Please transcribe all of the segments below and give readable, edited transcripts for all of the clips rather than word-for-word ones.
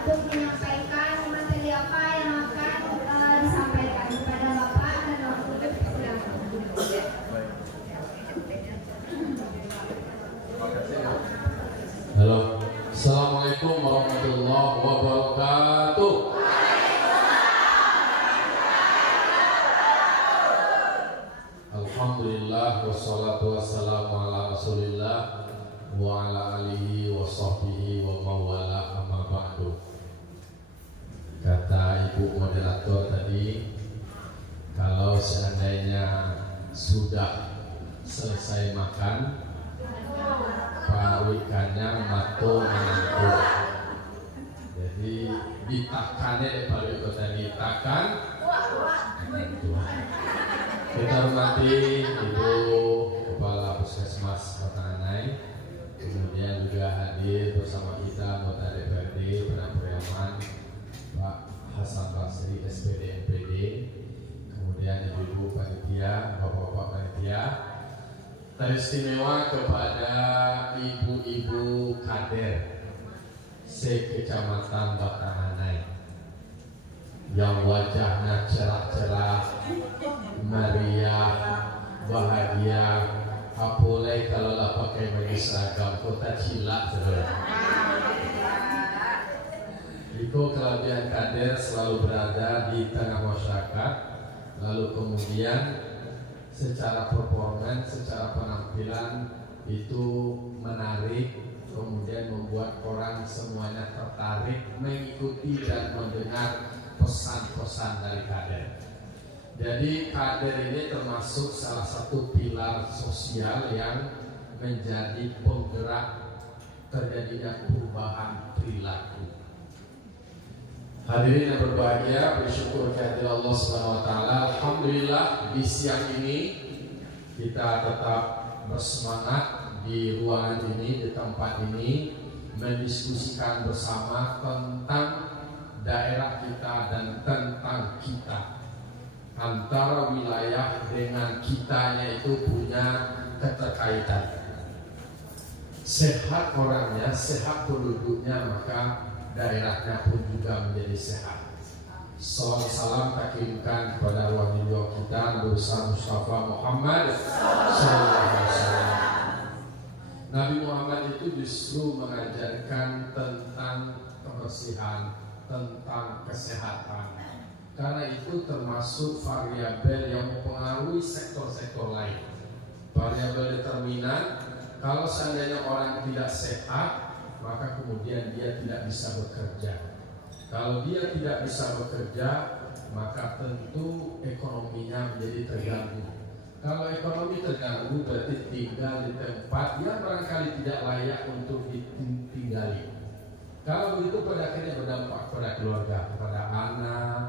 untuk menyampaikan materi apa yang akan disampaikan kepada Bapak dan waktu dipersilakan. Halo, Assalamualaikum warahmatullahi wabarakatuh. Alhamdulillah wassalatu wassalamu ala rasulillah wa ala alihi wa sahbihi wa mawala amma ba'du. Kata ibu moderator tadi, kalau seandainya sudah selesai makan, pawikannya mato menantu. Jadi ditakannya paling tadi takan. Kita hormati Ibu Kepala Puskesmas Kota Anai, kemudian juga hadir bersama kita anggota DPRD Padang Pariaman Pak Hasan Basri SPD MPD, kemudian Ibu Panitia, Bapak-bapak Panitia. Teristimewa kepada ibu-ibu kader se-Kecamatan Batang Anai yang wajahnya cerah-cerah, meriah, bahagia, apalagi kalau lah pakai baju seragam kota Cila, saudara. Itu kelebihan kader selalu berada di tengah masyarakat, lalu kemudian secara performa, secara penampilan itu menarik, kemudian membuat orang semuanya tertarik mengikuti dan mendengar pesan-pesan dari kader. Jadi kader ini termasuk salah satu pilar sosial yang menjadi penggerak terjadinya perubahan perilaku. Hadirin yang berbahagia, bersyukur kehadirat Allah Subhanahu wa taala. Alhamdulillah di siang ini kita tetap bersemangat di ruangan ini, di tempat ini mendiskusikan bersama tentang daerah kita dan tentang kita. Antara wilayah dengan kitanya itu punya keterkaitan. Sehat orangnya, sehat penduduknya, maka daerahnya pun juga menjadi sehat. Salam tak kirimkan kepada wali kita Besar Mustafa Muhammad SAW. Nabi Muhammad itu justru mengajarkan tentang kebersihan, tentang kesehatan. Karena itu termasuk variabel yang mempengaruhi sektor-sektor lain. Variabel determinan, kalau seandainya orang tidak sehat, maka kemudian dia tidak bisa bekerja. Kalau dia tidak bisa bekerja, maka tentu ekonominya menjadi terganggu. Kalau ekonomi terganggu, berarti tinggal di tempat yang barangkali tidak layak untuk ditinggali. Kalau begitu pada akhirnya berdampak pada keluarga, kepada anak,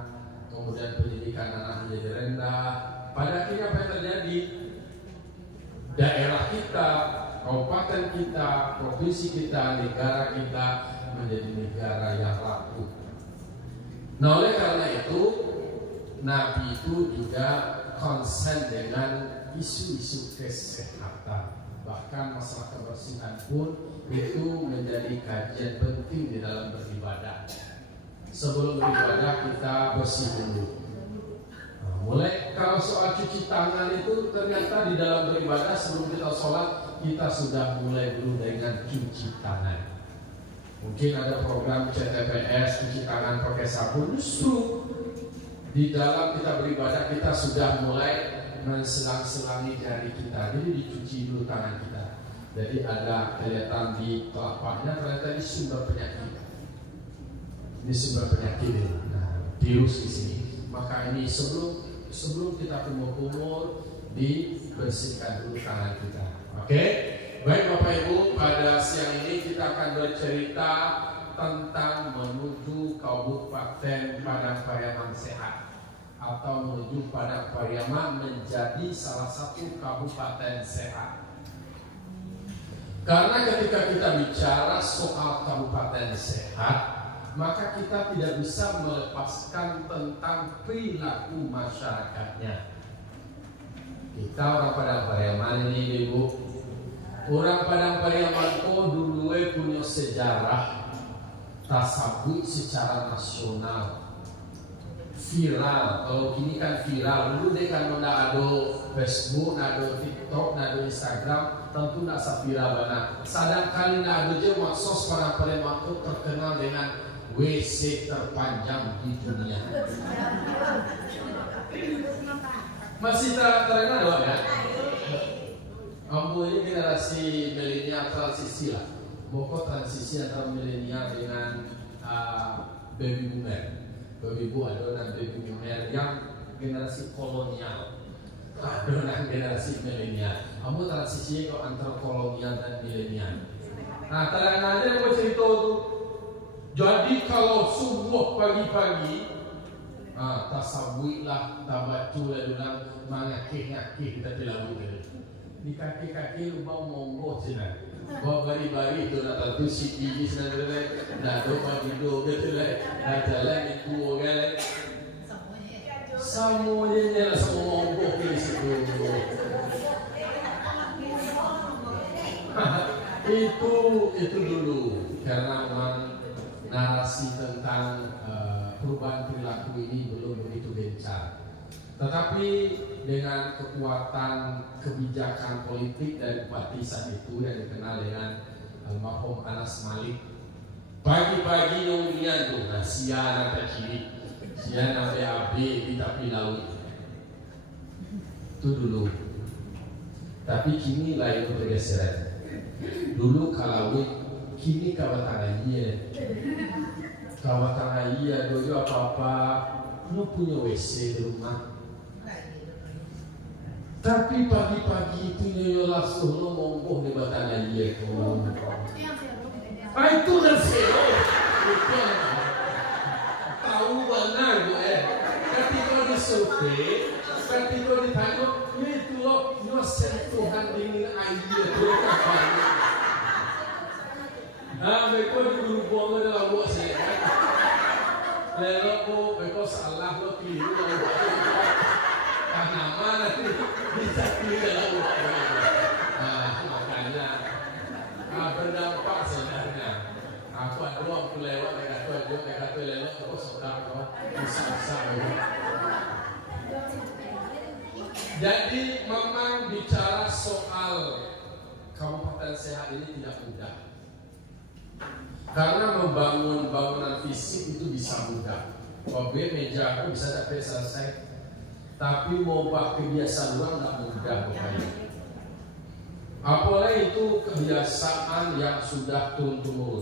kemudian pendidikan anak menjadi rendah. Pada akhirnya apa yang terjadi? Daerah kita, kabupaten kita, provinsi kita, negara kita menjadi negara yang rapuh. Nah, oleh karena itu Nabi itu juga konsen dengan isu-isu kesehatan. Bahkan masalah kebersihan pun itu menjadi kajian penting di dalam beribadah. Sebelum beribadah kita bersih dulu. Nah, mulai kalau soal cuci tangan itu ternyata di dalam beribadah sebelum kita sholat kita sudah mulai dulu dengan cuci tangan. Mungkin ada program CTPS cuci tangan pakai sabun, justru di dalam kita beribadah kita sudah mulai menselang-selangi jari kita, jadi dicuci dulu tangan kita. Jadi ada kelihatan di telapaknya, ternyata ini sumber penyakit. Ini sumber penyakit ini. Nah, virus di sini. Maka ini sebelum kita kumur-kumur dibersihkan dulu tangan kita. Oke? Baik Bapak Ibu, pada siang ini kita akan bercerita tentang menuju Kabupaten Padang Pariaman sehat atau menuju Padang Pariaman menjadi salah satu kabupaten sehat. Karena ketika kita bicara soal kabupaten sehat, maka kita tidak bisa melepaskan tentang perilaku masyarakatnya. Kita orang Padang Pariaman ini Ibu, orang Padang Pariaman dulu punya sejarah tasabui secara nasional, viral. Kalau kini kan viral, dulu deh kan nggak ada Facebook, nggak ada TikTok, nggak ada Instagram, tentu nggak viral banget. Sadang kali nggak ada je maksos para waktu terkenal dengan WC terpanjang di dunia. Masih terkenal doang ya? Ambo ini generasi milenial transisi lah. Pokok transisi antara milenial dengan baby boomer. Baby boomer dan baby boomer yang generasi kolonial. Dengan generasi milenial. Ambo transisi ke antara kolonial dan milenial. Nah, terang aja mau cerita tuh. Jadi kalau subuh pagi-pagi, tasawuf lah, tabacu lah dengan mengakih-akih kita tilawih gitu. Di kaki-kaki lubang monggo cina. Bawa bari-bari itu nak tentu si gigi sebenarnya. Dah do bagi-do gitu lah. Dah jalan itu kan. Semuanya lah semua monggo di situ. Itu dulu karena memang narasi tentang perubahan perilaku ini belum begitu gencar. Tetapi dengan kekuatan kebijakan politik dari Bupati saat itu yang dikenal dengan almarhum Anas Malik, pagi-pagi nungguan tuh, nah siang sampai kiri, siang sampai AB kita pilawi. Itu dulu. Tapi kini lain pergeseran. Dulu kalawit, kini kawatangan iya. Kawatangan iya, dulu apa-apa, lu punya WC di rumah. Tapi pagi-pagi itu nyoyo langsung lo monggo di batang iya kok. Itu nasi. Tahu benar gue. Ketika disurvei, ketika ditanya, itu lo sentuhan dingin air itu apa? Mereka di guru buang dalam buat saya. Lalu mereka salah lo keliru lo. Karena mana bisa pilih dalam waktu. Makanya berdampak sebenarnya. Aku ada waktu lewat, mereka lewat, aku sedang bisa. Jadi memang bicara soal kabupaten sehat ini tidak mudah. Karena membangun bangunan fisik itu bisa mudah. Meja aku bisa sampai selesai. Tapi mau ubah kebiasaan orang tidak mudah pokoknya. Apalagi itu kebiasaan yang sudah turun-temurun.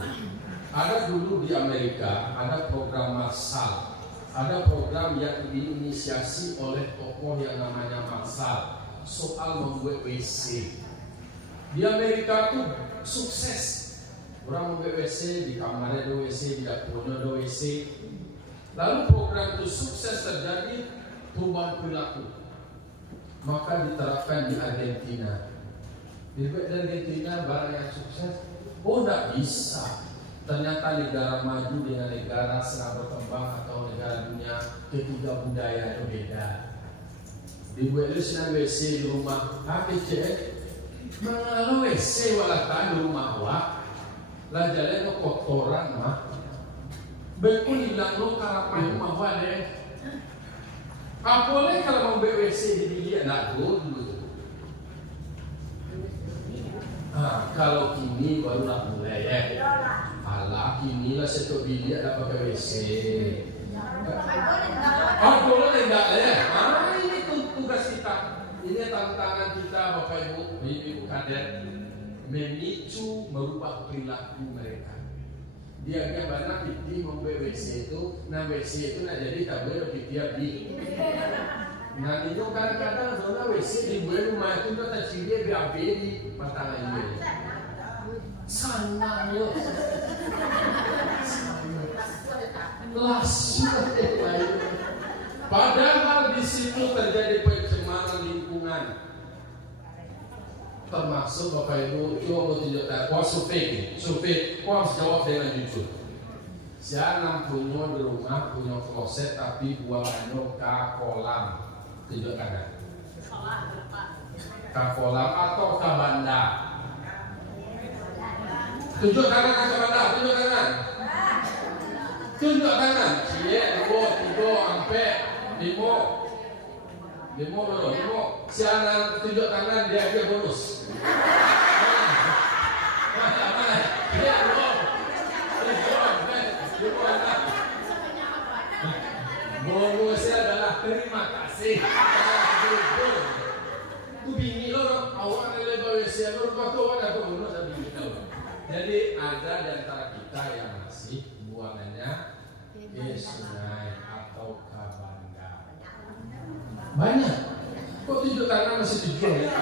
Ada dulu di Amerika ada program massal, ada program yang diinisiasi oleh tokoh yang namanya massal soal membuat WC. Di Amerika tuh sukses. Orang membuat WC di kamarnya ada WC, di dapurnya ada WC. Lalu program itu sukses terjadi. Perubahan perilaku, maka diterapkan di Argentina. Di Argentina barang yang sukses, tidak bisa. Ternyata negara maju dengan negara sedang berkembang atau negara dunia ketiga budaya itu beda. Dibuat senang WC di rumah, mengalau WC walatan di rumah wak, lah jalan ke kotoran mah. Beku hilang lo karapai rumah wak deh. Apalagi kalau mau BWC di bilik nak dulu. Kalau kini barulah mulai ya. Alah kini lah satu bilik ada pakai WC. Boleh enggak ya? Ini tugas kita. Ini tantangan kita Bapak Ibu kader memicu merubah perilaku mereka. Dia banyak piti membuat WC itu, nah WC itu nak jadi tak boleh dia bi. Nah itu kadang-kadang zona WC di rumah itu tak ciri dia di patangan ini. Sana yo, langsung lain. Padahal di situ terjadi pencemaran lingkungan. Termasuk Bapak Ibu, coba tunjukkan, survei, harus jawab dengan jujur. Saya punya di rumah, punya kloset tapi buangannya ke kolam, tunjukkan kan? Ke kolam atau ke banda? Tunjukkan kan ke banda, tunjukkan kan? Tunjuk tangan. Cie, 2, 3, sampai 5. 5 dulu, 5. Siaran tunjuk tangan dia bonus. Mana? Dia 2. Bonusnya adalah terima kasih. Ku bingi lo, awak nilai bawah lo, kau ada bonus tapi gitu. Jadi ada di antara kita yang masih buangannya ke sungai atau ke bandar. Banyak. Kok tunjuk tangan masih tujuh ya?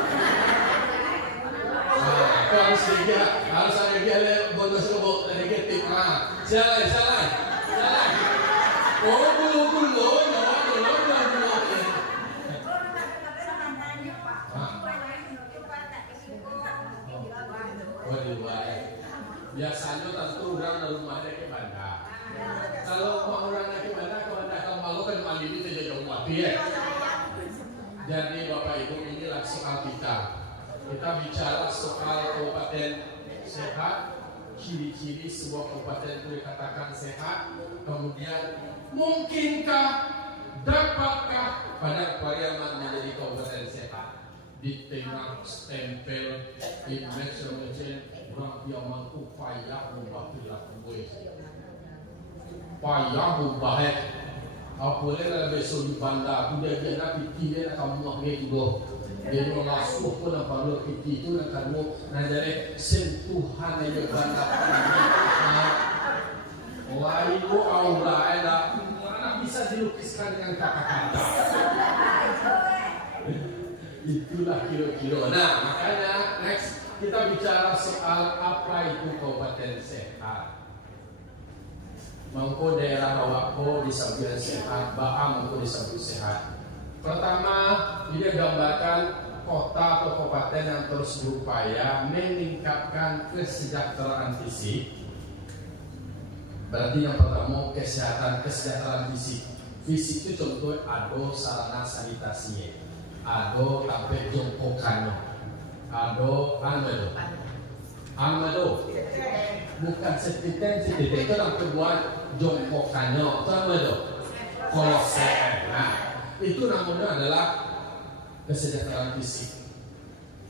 Kau harus ada dia bonus lo negatif. Salah. Oh, belum. Biasanya tentu orang dari rumah ada ke bandar. Kalau mau orang ke bandar kalau malu kan mandi itu jadi rumah dia. Jadi Bapak Ibu inilah soal kita. Kita bicara soal kabupaten sehat, ciri-ciri sebuah kabupaten itu dikatakan sehat. Kemudian mungkinkah, dapatkah pada Pariaman menjadi kabupaten sehat? Di tengah stempel image orang yang mampu payah ubah perilaku gue, payah ubah boleh lah besok di bandar udah dia nak pitih kamu nak gitu dia mau masuk pun apa lo pitih itu nak kamu nak jadi sentuhan aja bandar wah itu aura ada mana bisa dilukiskan dengan kata-kata. Itulah kilo-kilo. Nah, makanya next kita bicara soal apa itu kabupaten sehat. Mangko daerah awakko disebut sehat, Baam mangko disebut sehat. Pertama, dia gambarkan kota atau kabupaten yang terus berupaya meningkatkan kesejahteraan fisik. Berarti yang pertama kesejahteraan fisik. Fisik itu contoh ado sarana sanitasinya. Ado sampai jongkokannya, ado amado, bukan setiten itu sampai buat jongkokannya, amado, kolosen. Nah, itu namanya adalah kesejahteraan fisik.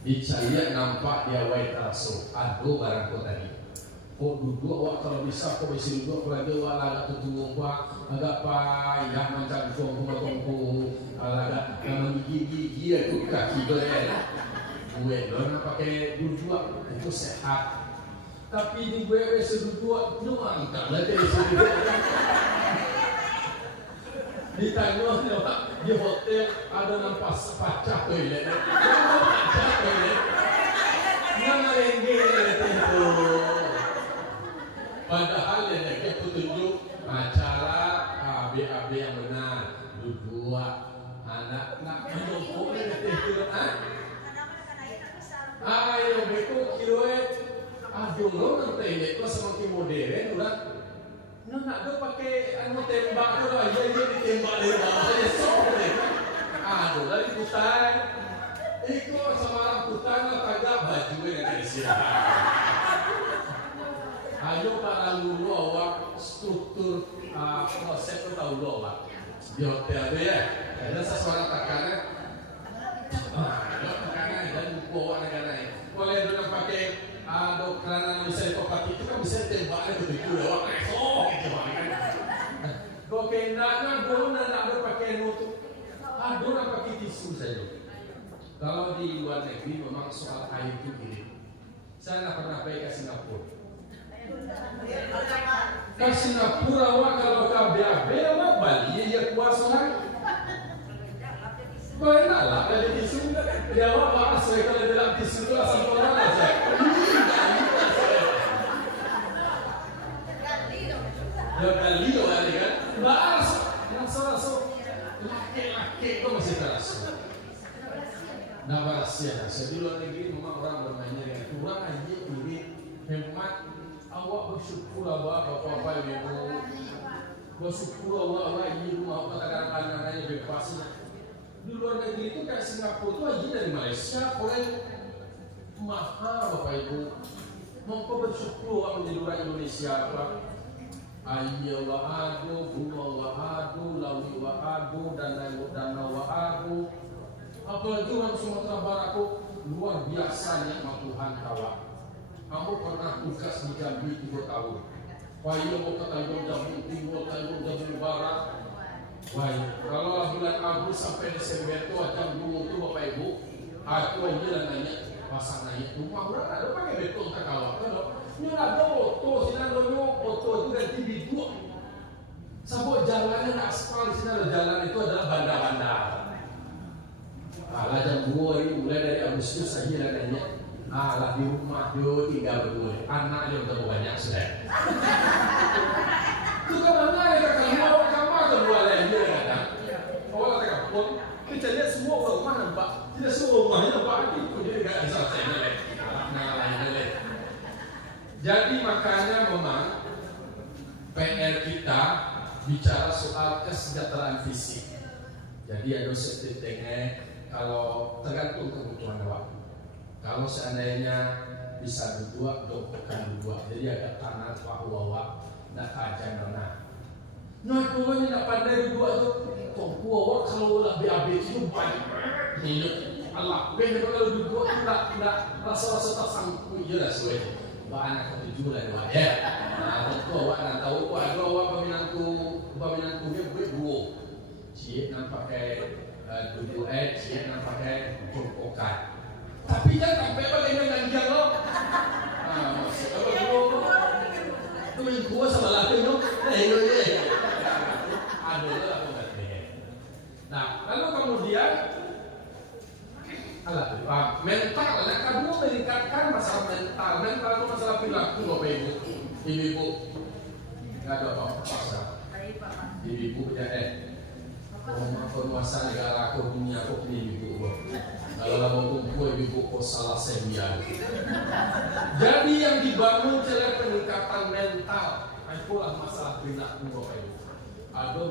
Dicari nampak dia white raso, ado barang kau tadi. Kok duduk awak kalau bisa kok bisa duduk kalau dia awak agak tutup agak payah macam tongku agak gigi itu kaki boleh gue dona pakai duduk itu sehat tapi di gue seduduk itu angkat lah dari sini ditanya di hotel ada nampak pacah toilet mana lagi itu padahal dia petunjuk acara AB yang benar dua anak nak menjemput itu ayo beku kiloe aduh lo nanti itu semakin modern udah nak do pakai anu tembak tu lah dia ditembak dari bawah saja sore aduh dari putan ikut sama putan tagak baju yang istirahat. Ayo para lulu awak struktur konsep itu tahu lo awak di hotel itu ya ada sesuatu tekanan dan buku awak negara boleh dulu pakai kerana bisa dipapati itu kan bisa tembaknya begitu ya awak gitu kan kok kendaknya dulu nak pakai nutup dulu nak pakai tisu saja. Kalau di luar negeri memang soal air itu gini saya nggak pernah pergi ke Singapura. Ke Singapura awak kalau ke BAB awak Bali ya kuasa lagi. Pernahlah ada tisu dia awak bahas kalau dalam tisu itu asal orang aja. Ya kali lo ada kan bahas yang so laki itu masih terasa. Nah rahasia. Di luar negeri memang orang bermainnya dengan kurang aja ini hemat. Awak bersyukur awak apa-apa yang mau bersyukur awak ini rumah apa kadang-kadang bebas. Di luar negeri itu kayak Singapura itu aja dari Malaysia oleh mahal Bapak Ibu. Mau bersyukur awak menjadi orang Indonesia apa? Ayya wa adu, Bunga wa adu, Lawi wa adu, Danau wa adu. Apalagi orang Sumatera Barat itu luar biasanya Tuhan kawan. Kamu pernah tugas di Jambi 3 tahun. Wahyu mau ke Tanjung Jabung Timur, Tanjung Jabung Barat. Wahyu, kalau bulan Agustus sampai Desember itu ajang bunga itu Bapak Ibu, aku aja lah nanya pasangannya rumah orang ada pakai beton tak kawan. Ini ada foto, sini ada foto itu ganti bidu. Sabuk jalannya aspal, sini ada jalan itu adalah bandar-bandar. Alah jam 2 ini mulai dari Agustus saja lah nanya. Alah di rumah dia tinggal berdua, anak dia udah banyak sudah. Itu kan mana ya kakak mau kamar kedua lagi dia kadang. Orang tak kapun, kita lihat semua rumah nampak, tidak semua rumahnya nampak itu jadi nggak bisa selesai lagi. Nah lain lagi. Jadi makanya memang PR kita bicara soal kesejahteraan fisik. Jadi ada setidaknya kalau tergantung kebutuhan awak. Kalau seandainya bisa berdua, dokterkan berdua. Jadi ada tanah awak nak kajian mana. Nah kalau ni nak pandai berdua tu, kau awak kalau lah BAB itu banyak. Minyak Allah. Benda kalau berdua tu nak rasa-rasa tak sanggup. Iyalah suai. Bahan nak ketujuh lah dua. Ya. Nah kau awak nak tahu kau ada awak peminatku dia buat dua. Cik nak pakai duduk cik nak pakai jongkokan. Tapi jangan sampai bagaimana dengan lo. Itu main kuat sama laki lo. Ada lah penggantinya. Nah, lalu kemudian mental. Yang kedua meningkatkan masalah mental. Mental itu masalah perilaku Bapak Ibu. Ibu, nggak ada apa-apa. Ibu ya penguasa negara aku dunia aku ini ibu. Kalau lama kumpul ibu kok salah sembilan. Jadi yang dibangun adalah peningkatan mental. Itulah masalah perilaku Bapak Ibu. Ada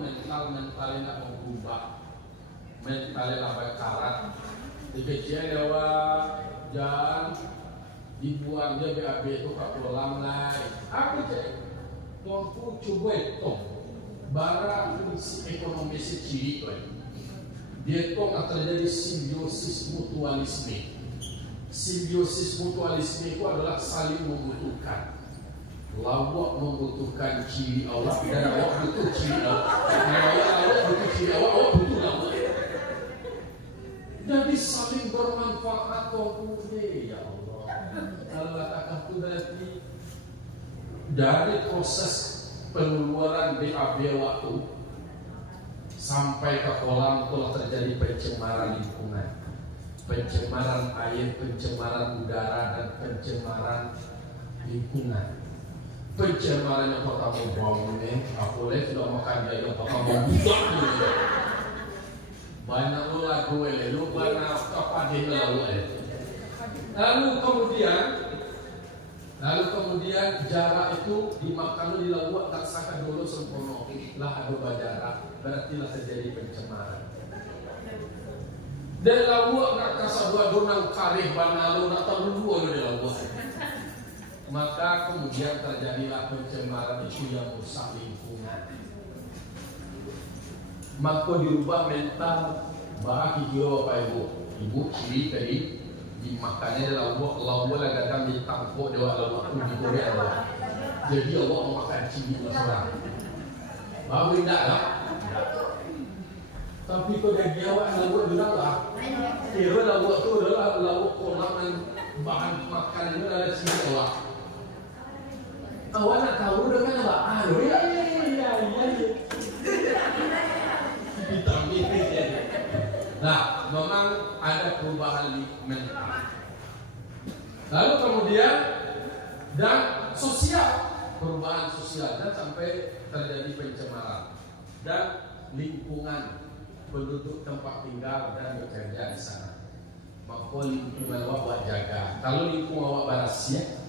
mental yang nak berubah, mental yang berkarat. Dikecil dewa dan dibuang dia BAB itu kat kolam lain. Apa je? Tuanku cuba itu. Barang fungsi ekonomi seciri tu, dia tu akan terjadi simbiosis mutualisme. Simbiosis mutualisme itu adalah saling membutuhkan. Lawak membutuhkan ciri awak dan awak butuh ciri awak. Awak butuh ciri awak butuh lawak. Jadi saling bermanfaat tuanku ni, ya Allah. Allah takkan tu dari proses pengeluaran BAB waktu sampai ke kolam telah terjadi pencemaran lingkungan, pencemaran air, pencemaran udara dan pencemaran lingkungan. Pencemaran yang pertama bau ni, boleh sudah makan dia yang pertama budak ni. Banyak lu lagu lu banyak kapadin lalu. Lalu kemudian jarak itu dimakan di laut tak saka dulu sempurna lah ada jarak berarti lah terjadi pencemaran. Dan laut nak kasar dua donang karih banalu nak terlalu di laut. Maka kemudian terjadilah pencemaran itu yang merusak lingkungan. Maka dirubah mental bagi kira Bapak Ibu ciri tadi dimakannya dalam lauk lah kadang ditangkuk dewa lauk tu di Korea lah. Jadi awak makan cili seorang. Baru tidak lah. Tapi kalau dari awak lauk juga lah. Kira lauk tu adalah lauk kolam bahan makanan itu adalah cili awak. Awak nak tahu dengan apa? Ya. Vitamin ini. Nah, memang ada perubahan mental. Lalu kemudian dan sosial, perubahan sosial dan sampai terjadi pencemaran dan lingkungan penduduk tempat tinggal dan bekerja di sana. Maka lingkungan awak jaga. Kalau lingkungan awak barasia,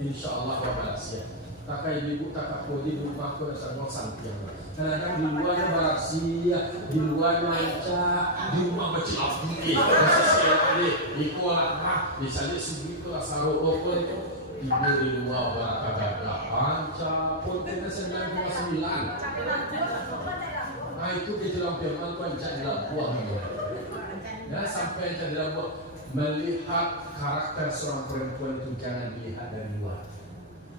insya Allah awak barasia. Tak kaya ibu tak apa di rumah tu sama santiang. Kadang-kadang di luarnya barasia, di luarnya lancar, di rumah bercelap dikit. Di kolam misalnya sendiri tu saruk rokok itu tidur di luar beragak-agak panca pun kena 9,9. Nah itu di dalam firman Tuhan cak dalam buah ya, sampai cak dalam buah. Melihat karakter seorang perempuan itu jangan dilihat dari luar,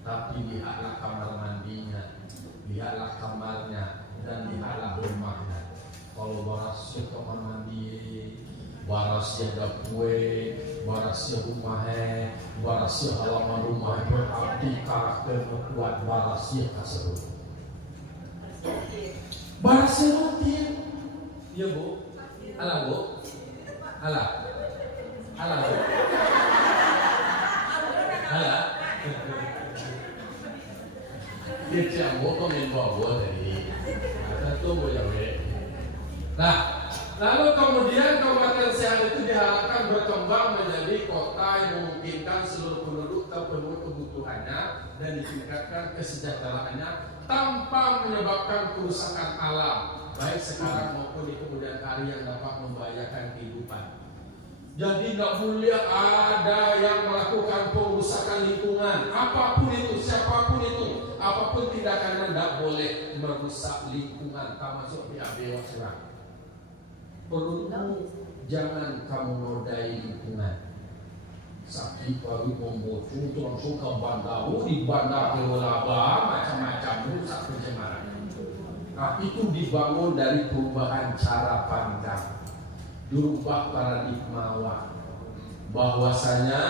tapi lihatlah kamar mandinya, lihatlah kamarnya, dan lihatlah rumahnya. Kalau barasnya kamar mandi, barasnya dapur, barasnya rumahnya, barasnya halaman rumah, berarti karakter kuat, barasnya kasar. Barasnya rutin, ya bu, alah bu, alah. Alah. Alah. Dia cakap komen bawa tadi. Ada tu boleh. Nah, lalu kemudian Kabupaten Sehat itu diharapkan berkembang menjadi kota yang memungkinkan seluruh penduduk terpenuhi kebutuhannya dan ditingkatkan kesejahteraannya tanpa menyebabkan kerusakan alam, baik sekarang maupun di kemudian hari yang dapat membahayakan kehidupan. Jadi tidak boleh ada yang melakukan perusakan lingkungan, apapun itu, siapapun itu, apapun tindakan tidak boleh merusak lingkungan, termasuk di abewa serang. Perlu jangan kamu nodai lingkungan. Sakit baru membocor, langsung ke bandar, di bandar kelaba, macam-macam rusak pencemaran. Nah, itu dibangun dari perubahan cara pandang. Dirubah paradigma bahwasanya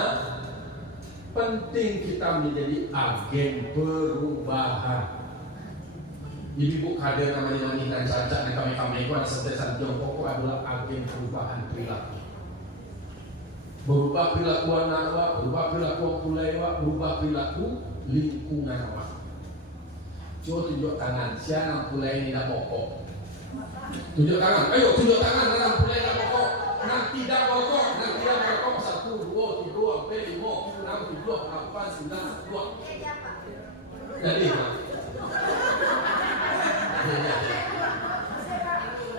penting kita menjadi agen perubahan. Ibu kader namanya dan cacat dan kami itu adalah sentesan Tiongkok adalah agen perubahan perilaku. Berubah perilaku anak awak, berubah perilaku pulai awak, berubah perilaku lingkungan awak. Coba tunjuk tangan, siapa pulai ini dah pokok. Tunjuk tangan, ayo tunjuk tangan dalam pulai dah pokok. Nang tidak pokok, nang tidak pokok 1, 2, 3, 4, 5, 6, 7, 8, 9, 10. Jadi,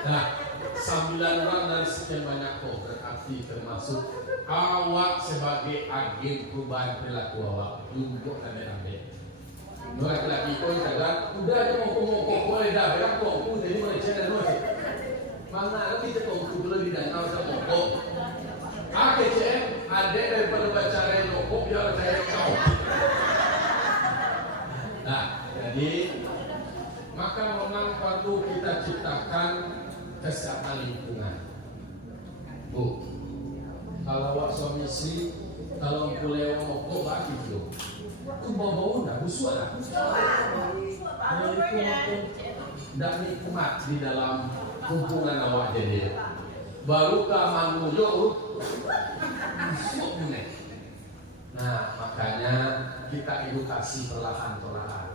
nah, 9 orang dari sekian banyak kok berarti termasuk awak sebagai agen perubahan perilaku awak. Tunjuk ambil. Laki-laki kau kata, udah aja ngomong-ngomong boleh dah, berang kau jadi mana channel mana? Mana kita kau dulu di danau sama kau. KCM ada daripada baca rokok biar saya kau. Nah, jadi maka memang perlu kita ciptakan kesehatan lingkungan. Bu, kalau awak suami istri, kalau boleh ngomong lagi tu. Itu bau-bau dah, busuk dah. Tidak nikmat di dalam hubungan awak jadi. Baru kamu busuk nih. Nah, makanya kita edukasi perlahan-lahan,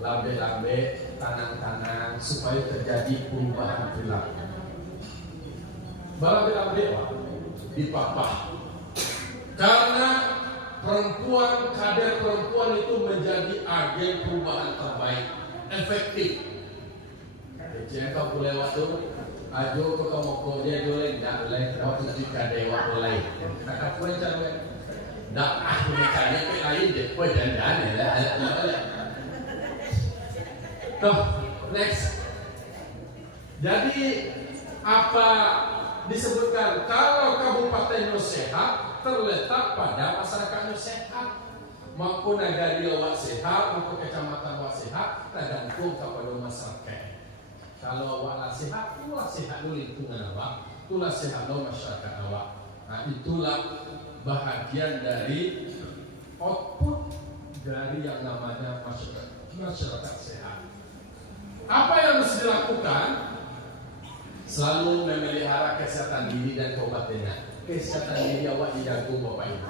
lambe-lambe, tanang-tanang supaya terjadi perubahan perilaku. Lambe-lambe dipapah. Karena perempuan, kader perempuan itu menjadi agen perubahan terbaik, efektif. Jika kau boleh waktu, ajo kau mau dia boleh, tidak boleh. Waktu jika dewa boleh. Kakak pun cakap, dah aku cari ke lain deh, kau jangan lah. Tuh, next. Jadi apa disebutkan kalau kabupaten sehat terletak pada masyarakat sehat, maupun negara awak sehat, maupun kecamatan awak sehat, tergantung kepada masyarakat. Kalau awak sehat, itulah sehat lingkungan awak, itulah sehat masyarakat awak. Nah, itulah bahagian dari output dari yang namanya masyarakat sehat. Apa yang harus dilakukan? Selalu memelihara kesehatan diri dan kabupatennya. Kesehatan diri awak dijaga Bapak Ibu.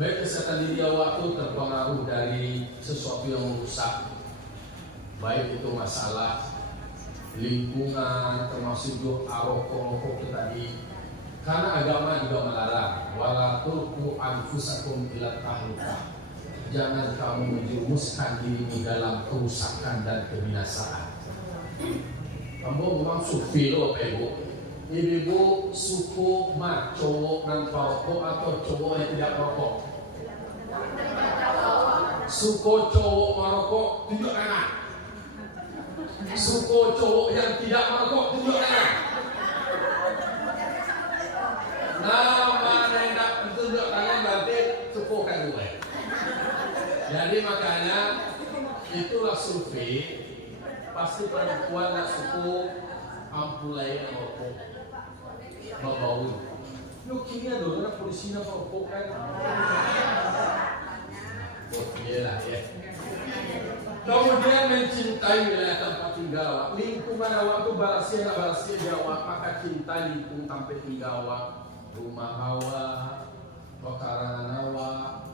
Baik kesehatan diri awak itu terpengaruh dari sesuatu yang merusak, baik itu masalah lingkungan, termasuk juga rokok itu tadi. Karena agama juga melarang, wala tulqu anfusakum ila tahlukah. Jangan kamu menjerumuskan dirimu dalam kerusakan dan kebinasaan. Kamu memang sufi loh, Ibu. Ibu suku mah cowok dan perokok atau cowok yang tidak perokok? Suko cowok merokok, tunjuk tangan. Suko cowok yang tidak merokok, tunjuk tangan. Nama nenek tunjuk tangan berarti suko kan gue. Jadi makanya itulah survei. Pasti perempuan nak suko ampulai merokok, babau. Lu kini ada orang polisi nak merokok kan? Lah ya. Kemudian mencintai wilayah tempat tinggal awak. Lingkungan awak tu barasia Jawa, maka cinta lingkung tempat tinggal awak, rumah awak, pekarangan awak.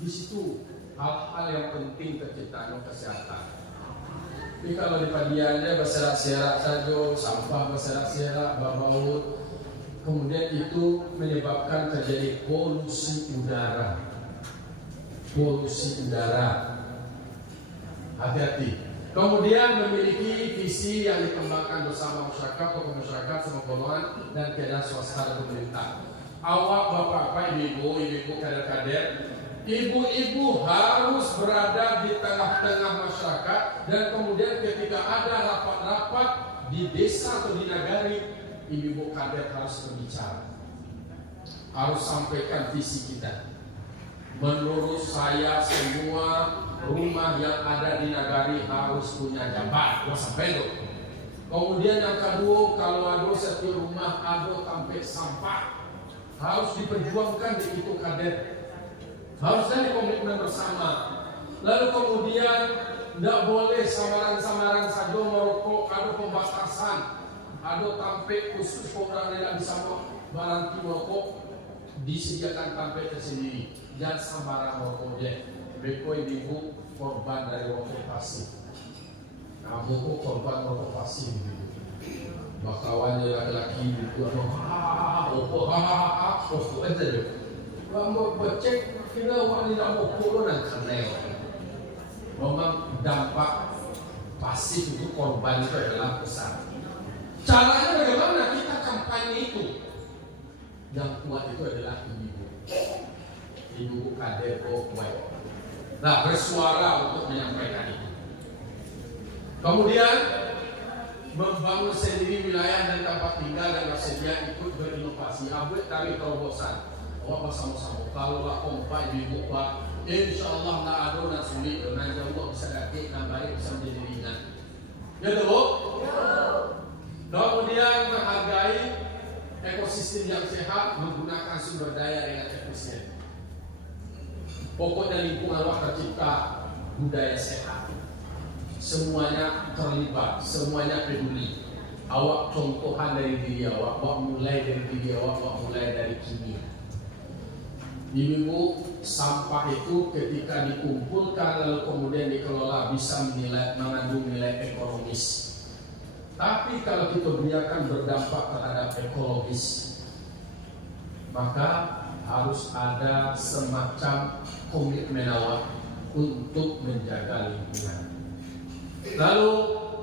Di situ hal-hal yang penting terciptaan kesehatan. Tapi kalau di padiannya berserak-serak saja, sampah berserak-serak, berbau, kemudian itu menyebabkan terjadi polusi udara. Hati-hati. Kemudian memiliki visi yang dikembangkan bersama masyarakat, tokoh masyarakat, sama golongan dan keadaan swasta dan pemerintah. Awak, bapak-bapak, ibu-ibu, kader-kader, ibu-ibu harus berada di tengah-tengah masyarakat, dan kemudian ketika ada rapat-rapat di desa atau di nagari, ibu-ibu kader harus berbicara, harus sampaikan visi kita. Menurut saya semua rumah yang ada di nagari harus punya jamban, sampai itu. Kemudian yang kedua, kalau ada setiap rumah ada sampai sampah, harus diperjuangkan di itu kader. Harus ada komitmen bersama. Lalu kemudian tidak boleh samaran-samaran saja merokok, ada pembatasan, ada tampek khusus orang yang bisa berhenti merokok, disediakan tampek tersendiri. Jangan sembarang merokok je. Beko ibu korban dari rokok pasif. Nah, beko korban rokok pasif gitu. Bakawannya laki-laki itu rokok aja deh. Kamu becek kira wanita rokok nak kenal. Memang dampak pasif itu korban itu adalah besar. Caranya bagaimana kita kampanye itu? Yang kuat itu adalah ibu kader baik. Nah, bersuara untuk menyampaikan itu. Kemudian membangun sendiri wilayah dan tempat tinggal dan bersedia ikut berinovasi. Abut dari terobosan. Awak bersama-sama. Kalau lah kompak ibu pak, insya Allah nak ada nak sulit dengan Allah bisa dapat nambahin bisa menjadi ringan. Ya betul. Kemudian menghargai ekosistem yang sehat, menggunakan sumber daya dengan efisien. Pokoknya lingkungan awak tercipta budaya sehat. Semuanya terlibat, semuanya peduli. Awak contohan dari diri awak, mulai dari diri awak, mulai dari kini. Ibu, sampah itu ketika dikumpulkan lalu kemudian dikelola bisa mengandung nilai ekonomis. Tapi kalau kita biarkan berdampak terhadap ekologis, maka harus ada semacam komitmen awak untuk menjaga lingkungan. Lalu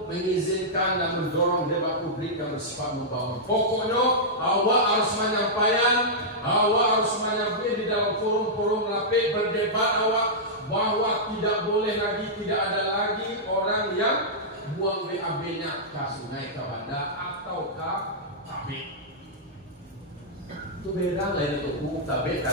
mengizinkan dan mendorong debat publik yang bersifat membangun. Pokoknya awak harus menyampaikan, awak harus menyampaikan di dalam forum-forum rapi berdebat awak bahwa tidak boleh lagi, tidak ada lagi orang yang buang BAB-nya ke sungai, ke bandar atau ke tabik. Itu beda lain itu tabik,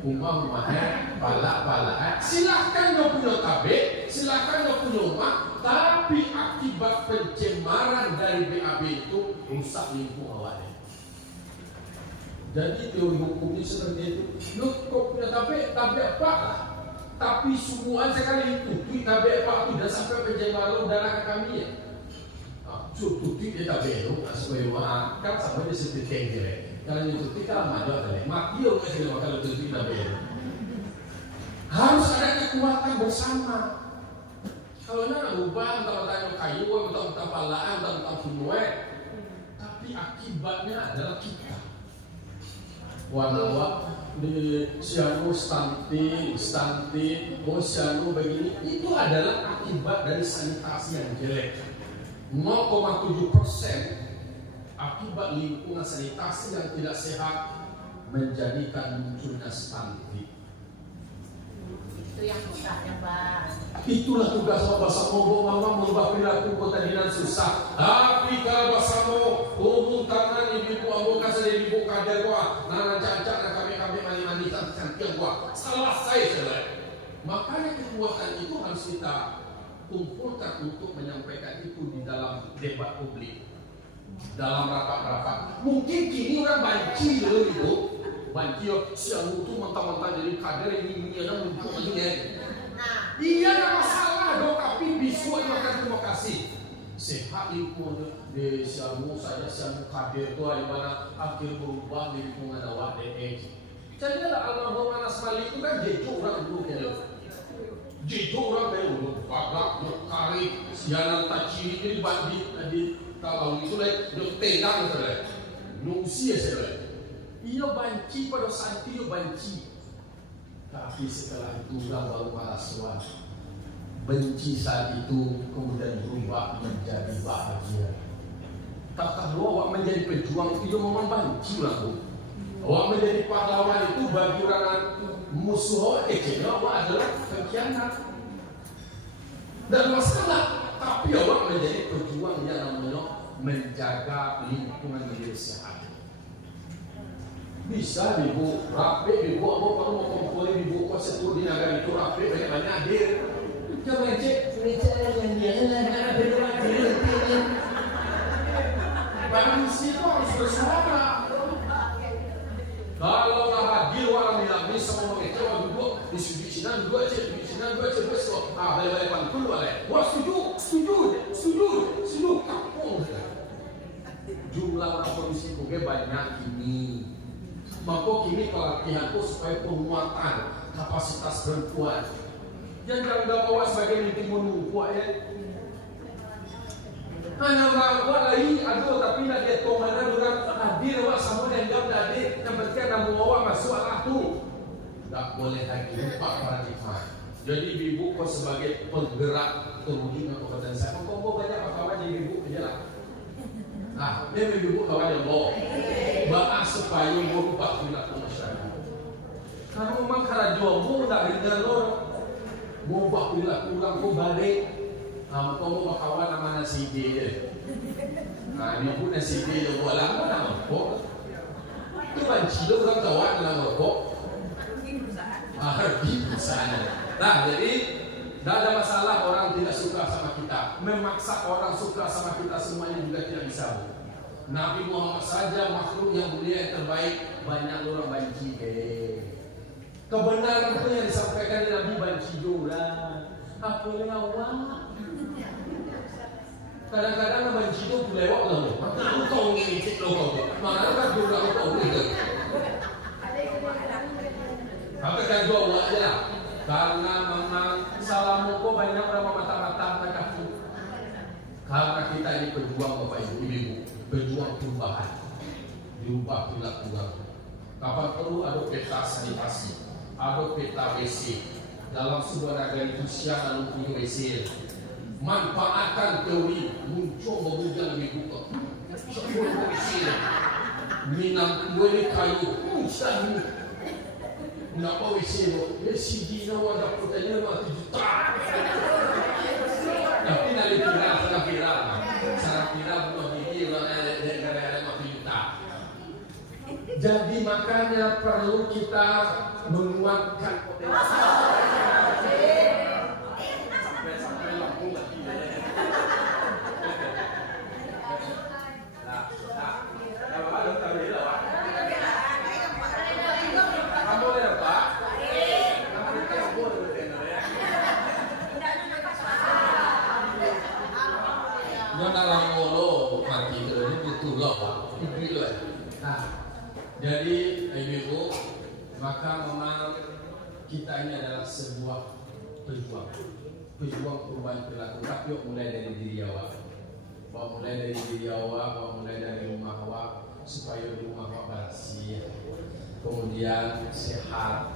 rumah-rumahnya, pala-pala. Silahkan yang punya tabik, silahkan yang punya rumah, tapi akibat pencemaran dari BAB itu rusak lingkungan awalnya. Jadi teori hukumnya seperti itu. Lu kok punya tabik apa lah? Tapi semua sekali itu tabik apa itu dan sampai pencemaran udara ke kami ya. Tutup dia tabik itu, supaya makan sampai di seperti tinggi. Kalau itu kita maju tadi, mati loh kasih kalau tutup tabik. Harus ada kekuatan bersama. Kalau nak ubah tentang kayu, tentang palaan, tentang punuai, tapi akibatnya adalah kita. Warna di sianu stunting, sianu begini, itu adalah akibat dari sanitasi yang jelek. 0,7% akibat lingkungan sanitasi yang tidak sehat menjadikan munculnya stunting. Itu yang susahnya, Pak. Itulah tugas Bapak Mau merubah perilaku kota dinan susah. Tapi kalau Bapak hubung tangan ibu ambo kasih ibu kader gua, nana cancak nak kami mani cantik gua. Selesai sudah. Makanya kekuatan itu harus kita kumpulkan untuk menyampaikan itu di dalam debat publik, dalam rapat-rapat. Mungkin kini orang banci loh itu, banci siang itu mentang-mentang jadi kader ini ada muncul ini. Iya ada masalah dong, tapi besok akan terima kasih. Sehat lingkungan di siamu saja siamu kader tu mana akhir berubah lingkungan awak DE. Jadi ada almarhum Anas Malik itu kan jejo orang dulu kan. Jejo orang dulu bagak kari sianan taciri jadi bandit di kalau itu lah dia tendang saja. Nungsi saja. Ia banci pada saat itu banci. Tapi setelah itu orang baru marah. Benci saat itu kemudian berubah menjadi bahagia. Tak tahu awak menjadi pejuang itu memang benci lah tu. Awak menjadi pahlawan itu bagi orang musuh awak awak adalah pengkhianat dan masalah. Tapi awak menjadi pejuang yang namanya menjaga lingkungan menjadi sehat. Bisa ibu rapi, ibu apa kalau mau kumpul ibu kau setur di negara itu rapi banyak hadir. Jangan cek yang dia berdoa manusia itu harus bersuara. Kalau tak hadir orang bilang bisa mau mengecewa duduk di sini duduk cek besok. Balik pantun balik. Wah setuju. Kampung. Jumlah orang polisi koge banyak ini. Maka kini pelatihanku supaya penguatan kapasitas perempuan. Jangan bawa sebagai mimpi menunggu ya. Hanya bawa lagi, aduh tapi nak dia mana orang hadir awak sama dan jawab tadi yang penting nak bawa masuk aku. Tak boleh lagi lupa paradigma. Jadi ibu kau sebagai penggerak terwujudnya kekuatan saya. Kau banyak kawan jadi ibu je lah. Dia ibu kawan yang bawa. Bahas supaya berubah perilaku masyarakat. Karena memang cara jual tak dengar orang. Mau buat perilaku orang kau balik. Kau mau kawan nama nasi dia. Dia pun nasi dia buat lama nama kau. Itu banci dia orang kawan nama kau. Hargi perusahaan. Nah jadi tidak ada masalah orang tidak suka sama kita. Memaksa orang suka sama kita semuanya juga tidak bisa. Nabi Muhammad saja makhluk yang mulia yang terbaik, banyak orang banci. Kebenaran itu yang disampaikan di Nabi banci juga. Apa yang awak? Kadang-kadang banci itu lewat lah. Kau ini cik lo. Mana kan juga kau ini. Apa kan dua awak je lah. Karena memang salamu kau banyak orang mata-mata kaki. Karena kita ini pejuang Bapak Ibu. Berjuang perubahan, diubah perilaku orang. Kapan perlu ada peta sanitasi, ada peta WC. Dalam sebuah negara itu siapa lalu punya WC. Manfaatkan teori muncul mobil lebih buka. Sebuah WC, minum boleh kayu, mustahil. Kenapa WC lo? WC di nawar dapurnya 5 juta. Tapi nanti viral. Sangat viral bukan gigi jadi makanya perlu kita menguatkan potensi. Sampai lampu mati. Kalau ada tampil lah. Kamu ya Pak? Dalam molo mati itu betul loh, itu loh. Nah, jadi ibu, maka memang kita ini adalah sebuah pejuang perubahan perilaku. Tapi mulai dari diri awak, mulai dari diri awak, mulai dari rumah awak supaya rumah awak bersih, kemudian sehat.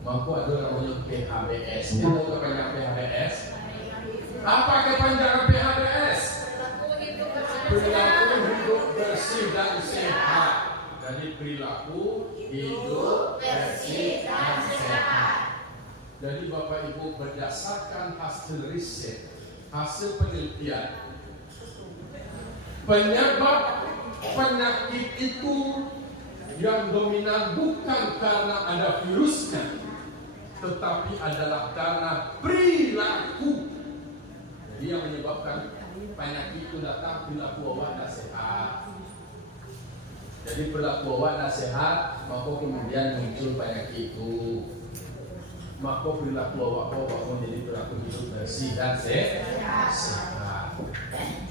Mampu ada namanya PHBS. Dia tahu kepanjangan PHBS? Apa kepanjangan PHBS? Perilaku hidup bersih dan sehat. Jadi perilaku hidup bersih dan sehat. Jadi Bapak Ibu, berdasarkan hasil riset, hasil penelitian, penyebab penyakit itu yang dominan bukan karena ada virusnya, tetapi adalah karena perilaku. Jadi yang menyebabkan penyakit itu datang perilaku awak tidak sehat. Jadi perilaku awak tidak sehat, maka kemudian muncul penyakit itu. Maka perilaku awak menjadi perilaku hidup bersih dan sehat.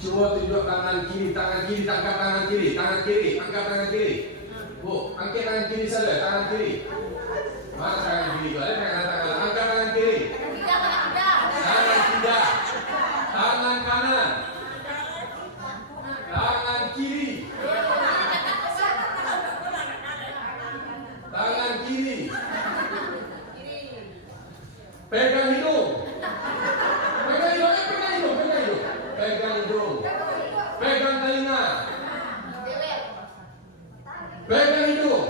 Coba tunjuk tangan kiri, angkat tangan kiri, angkat tangan kiri. Bu, angkat tangan kiri saja, tangan kiri. Mana tangan kiri? Angkat tangan kiri. Tangan tidak. Tangan kanan. Tangan kiri. Tangan kiri. Pegang hidung. Pegang hidung. Pegang hidung. Pegang telinga. Pegang hidung.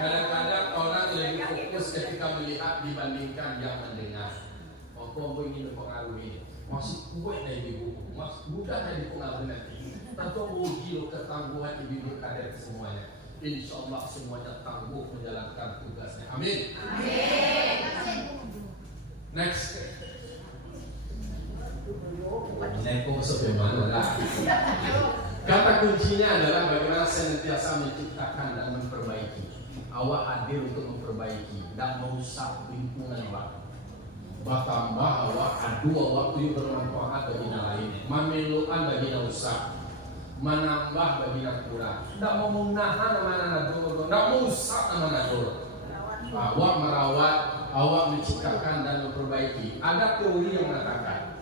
Kadang-kadang orang lebih fokus ketika melihat dibandingkan yang mendengar. Maka ingin mempengaruhi. Masih kuat dari ibu, masih mudah dari pengaruh nanti. Tentu uji ketangguhan ibu kader semuanya. Insya Allah semuanya tangguh menjalankan tugasnya. Amin. Next. Neko sebagaimana lah. Kata kuncinya adalah bagaimana senantiasa menciptakan dan memperbaiki. Awak hadir untuk memperbaiki dan merusak lingkungan awak. Bertambah awak adu awak itu bermanfaat bagi yang lain. Memelukan bagi yang rusak, menambah bagi yang kurang. Tidak mau menahan mana nadur, tidak mau rusak mana nadur. Awak merawat, awak menciptakan dan memperbaiki. Ada teori yang mengatakan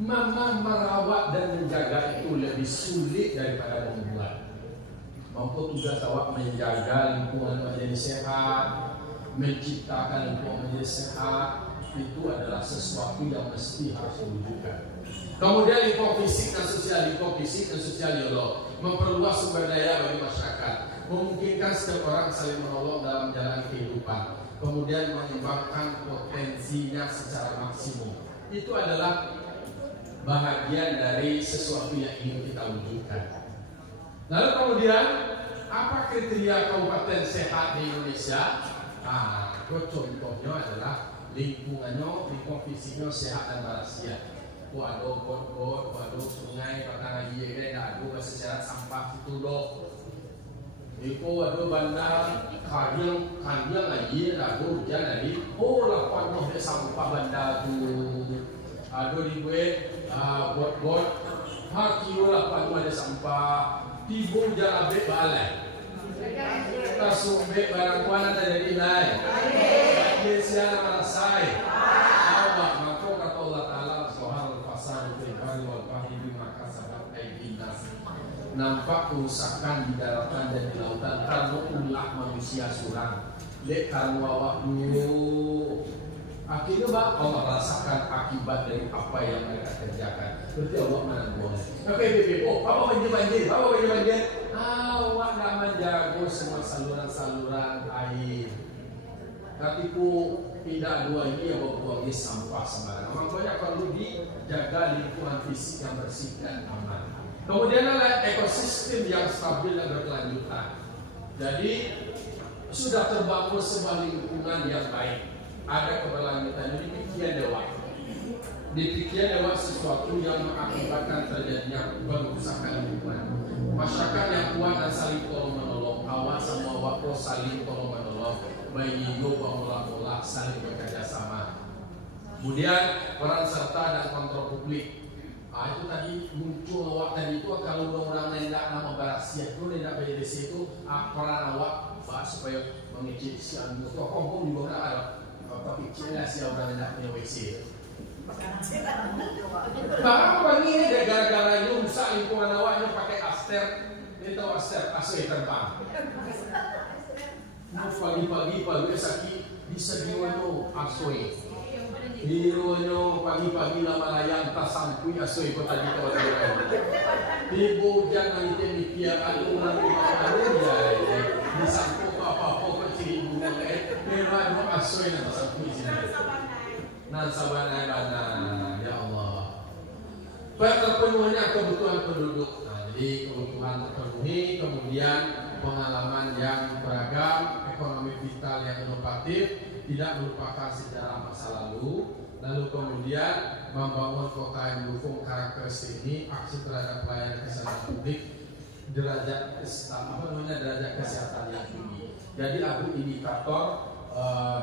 memang merawat dan menjaga itu lebih sulit daripada membuat. Mampu tugas awak menjaga lingkungan menjadi sehat, menciptakan lingkungan menjadi sehat, itu adalah sesuatu yang mesti harus diwujudkan. Kemudian lingkungan fisik dan sosial dialog, memperluas sumber daya bagi masyarakat, memungkinkan setiap orang saling menolong dalam jalan kehidupan, kemudian mengembangkan potensinya secara maksimum. Itu adalah bahagian dari sesuatu yang ingin kita wujudkan. Lalu kemudian apa kriteria kabupaten sehat di Indonesia? Contohnya adalah lingkungannya, lingkungan fisiknya sehat dan bersiap. Ada got-got, ada sungai, batang air, ada secara sampah itu dok. Itu ada bandar, kandang air, ada hujan lagi. Lapan ada sampah bandar tu. Ada dibuat got-got, kilo lapan ada sampah. Tibu jangan ambil balai. Langsung ambil barang kuana jadi naik. Bagi siapa merasai. Awak maka kata Allah Taala soal fasad fil barri wal bahri bima kasabat aydin nas. Nampak kerusakan di daratan dan di lautan karena ulah manusia surang. Lek karena awak dulu. Akhirnya Allah rasakan akibat dari apa yang mereka kerjakan. Berarti Allah menanggung. Apa banjir? Awak nak menjaga semua saluran air. Tapi tidak dua ini yang membuang sampah sembarangan. Makanya perlu dijaga lingkungan fisik yang bersih dan aman. Kemudian ada ekosistem yang stabil dan berkelanjutan. Jadi sudah terbangun sebuah lingkungan yang baik. Ada keberlanjutan ini pikiran dewa. Di pikiran dewa sesuatu yang mengakibatkan terjadinya pengusahaan lingkungan. Masyarakat yang kuat dan saling tolong menolong. Awak sama awak saling tolong menolong. Bayi olah saling bekerja sama. Kemudian peran serta dan kontrol publik. Itu tadi muncul awak tadi itu kalau undang-undang nendak nama barasiat itu nendak BDC itu peran awak supaya mengecek si anu itu kompom di bawah ada. Tapi cila si orang hendak punya WC. Apa ini gara-gara itu rusak lingkungan awaknya pakai aster, dia tahu aster terbang. Pagi-pagi sakit bisa diwano asoy. Hirunya pagi-pagi lama layang tak sampai asoi kota di kota lain. Ibu jangan mikir aduh nanti makan dia. Disangkut apa-apa kau ciri bunga lain. Memang asoi nanti sampai sini. Nasabanai bana, ya Allah. Terpenuhnya kebutuhan penduduk. Nah, jadi kebutuhan terpenuhi, kemudian pengalaman yang beragam, ekonomi vital yang inovatif, tidak melupakan sejarah masa lalu, lalu kemudian membangun kota yang mendukung karakteristik ini, aksi terhadap pelayanan kesehatan publik, derajat kesehatan yang tinggi. Jadi ada indikator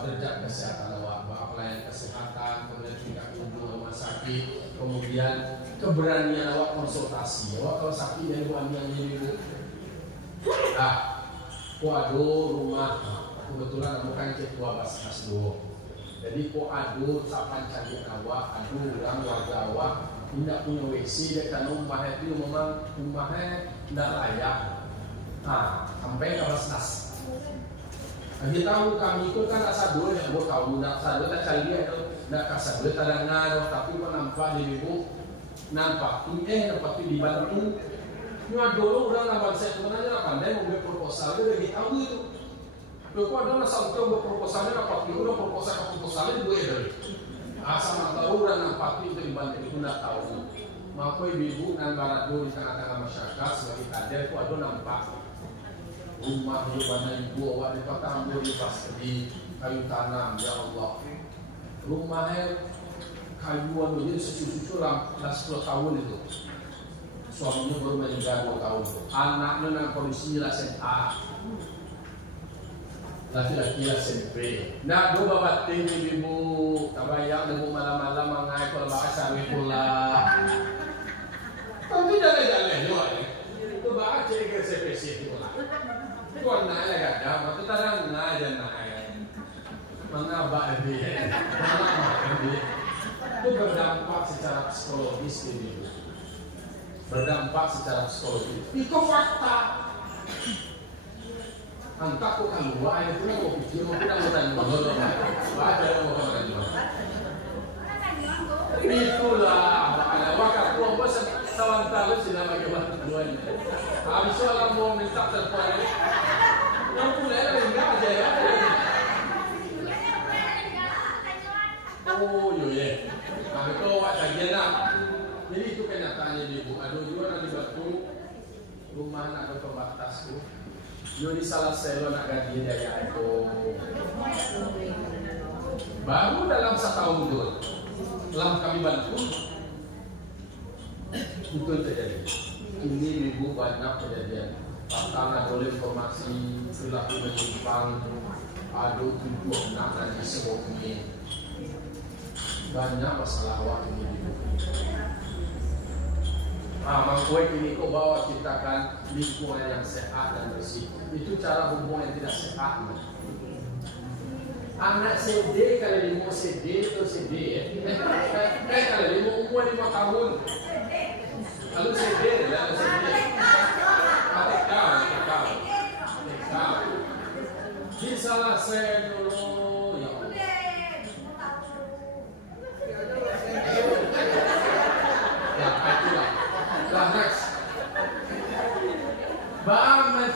derajat kesehatan awak, pelayanan kesehatan, kemudian tingkat kunjung rumah sakit, kemudian keberanian awak konsultasi. Awak kalau sakit yang buat yang ini bu, waduh rumah. Kebetulan bukan ketua Basnas dulu. Jadi kok aduh sapan cari awak, aduh orang warga awak tidak punya WC dekat rumah itu memang rumahnya tidak layak. Sampai ke Basnas. Kita tahu kami itu kan asal dulu yang buat tahu nak asal dulu tak cari dia itu nak asal dulu tak ada ngaruh tapi kok nampak di ibu nampak dapat dibantu. Nyawa dulu orang nampak saya sebenarnya pandai membuat proposal itu dari tahu itu. Kalau ada nasa untuk berproposalnya dapat udah proposalnya dua dari asal tahu dan nampak itu dibantu itu tidak tahu. Maka ibu dan barat dulu di tengah-tengah masyarakat sebagai kader itu ada nampak rumah di mana ibu awak di Patambo di pas di kayu tanam ya Allah. Rumahnya kayuan jadi susu lah 10 tahun itu. Suaminya baru meninggal 2 tahun. Anaknya dalam kondisi SMA. Laki-laki SMP. Nak dua batin ibu tabayang ibu malam-malam mengai kalau bahasa pula. Tapi jalan-jalan juga ni. Itu bahasa ke spesies pula. Tuan naik lagi ada, maka tarang naik dan naik. Mengabak dia, mengabak dia. Itu berdampak secara psikologis ini. Berdampak secara psikologis. Itu fakta. Angkat kok keluar itu nak kau pikir mau kita mau tanya mana baca mau kemana juga. Itulah ada waktu tuan bos sawan tahu sih nama kita dua ini. Habis orang mau minta telepon, yang punya enggak aja ya. Oh iya, nah itu wajar nak. Jadi itu kenyataannya di ibu. Aduh juga nanti batu rumah nak ada pembatas tu. Jadi salah selo nak gaji daya itu baru dalam 1 tahun itu dalam kami bantu itu terjadi. Ini ibu banyak kejadian karena boleh informasi perilaku menyimpang ada tujuh anak dan disebutnya banyak masalah awak ini ibu. Mangkue ini kok bawa ciptakan lingkungan yang sehat dan bersih. Itu cara hubungan yang tidak sehat. Anak CD kalau mau CD itu CD ya. Kalau mau umur 5 tahun. Lalu CD lalu CD. Kau. Di salah saya dulu ya.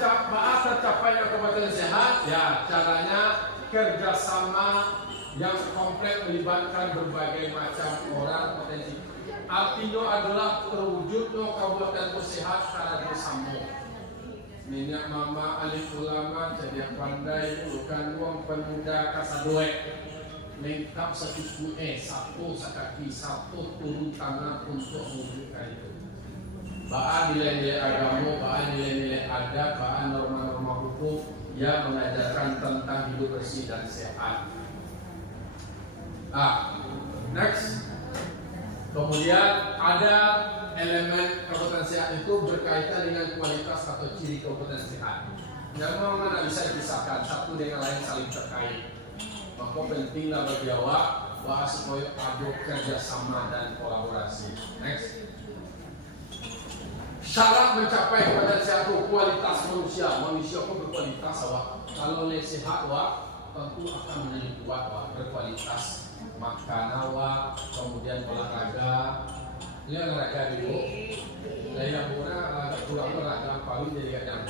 Bahas tercapainya kebutuhan sehat, ya caranya kerjasama yang kompleks melibatkan berbagai macam orang potensi. Artinya adalah terwujudnya kabupaten sehat secara bersama. Minyak mama alif ulama jadi pandai bukan uang pemuda kasadue lengkap satu satu sakaki satu turun tangan untuk mewujudkan itu. Bahan nilai-nilai agama, bahan nilai-nilai adat, bahan norma-norma hukum yang mengajarkan tentang hidup bersih dan sehat. Next. Kemudian ada elemen kabupaten sehat itu berkaitan dengan kualitas atau ciri kabupaten sehat. Yang mana bisa dipisahkan satu dengan lain saling terkait. Maka pentinglah bagi awak bahwa supaya ada kerjasama dan kolaborasi. Next. Syarat mencapai keadaan sehat itu kualitas manusia. Manusia pun berkualitas awak. Kalau sehat awak tentu akan menjadi kuat awak berkualitas. makan awak, kemudian olahraga. Ini olahraga dulu. Lainnya pula kurang olahraga paling jadi kadang.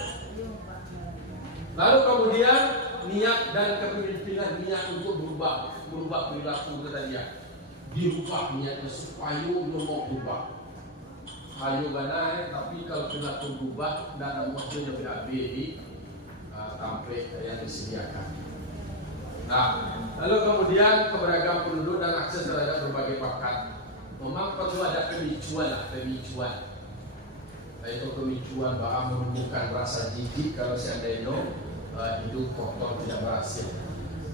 Lalu kemudian niat dan kepemimpinan, niat untuk berubah perilaku tadi, dirubah niatnya supaya lo mau berubah. Ayo benar, tapi kalau perilaku berubah dan emosi lebih habis sampai yang disediakan. Nah, lalu kemudian keberagaman penduduk dan akses terhadap berbagai bakat. Memang perlu ada pemicuan. Yaitu pemicuan bahwa menumbuhkan rasa jijik kalau seandainya hidup kotor tidak berhasil.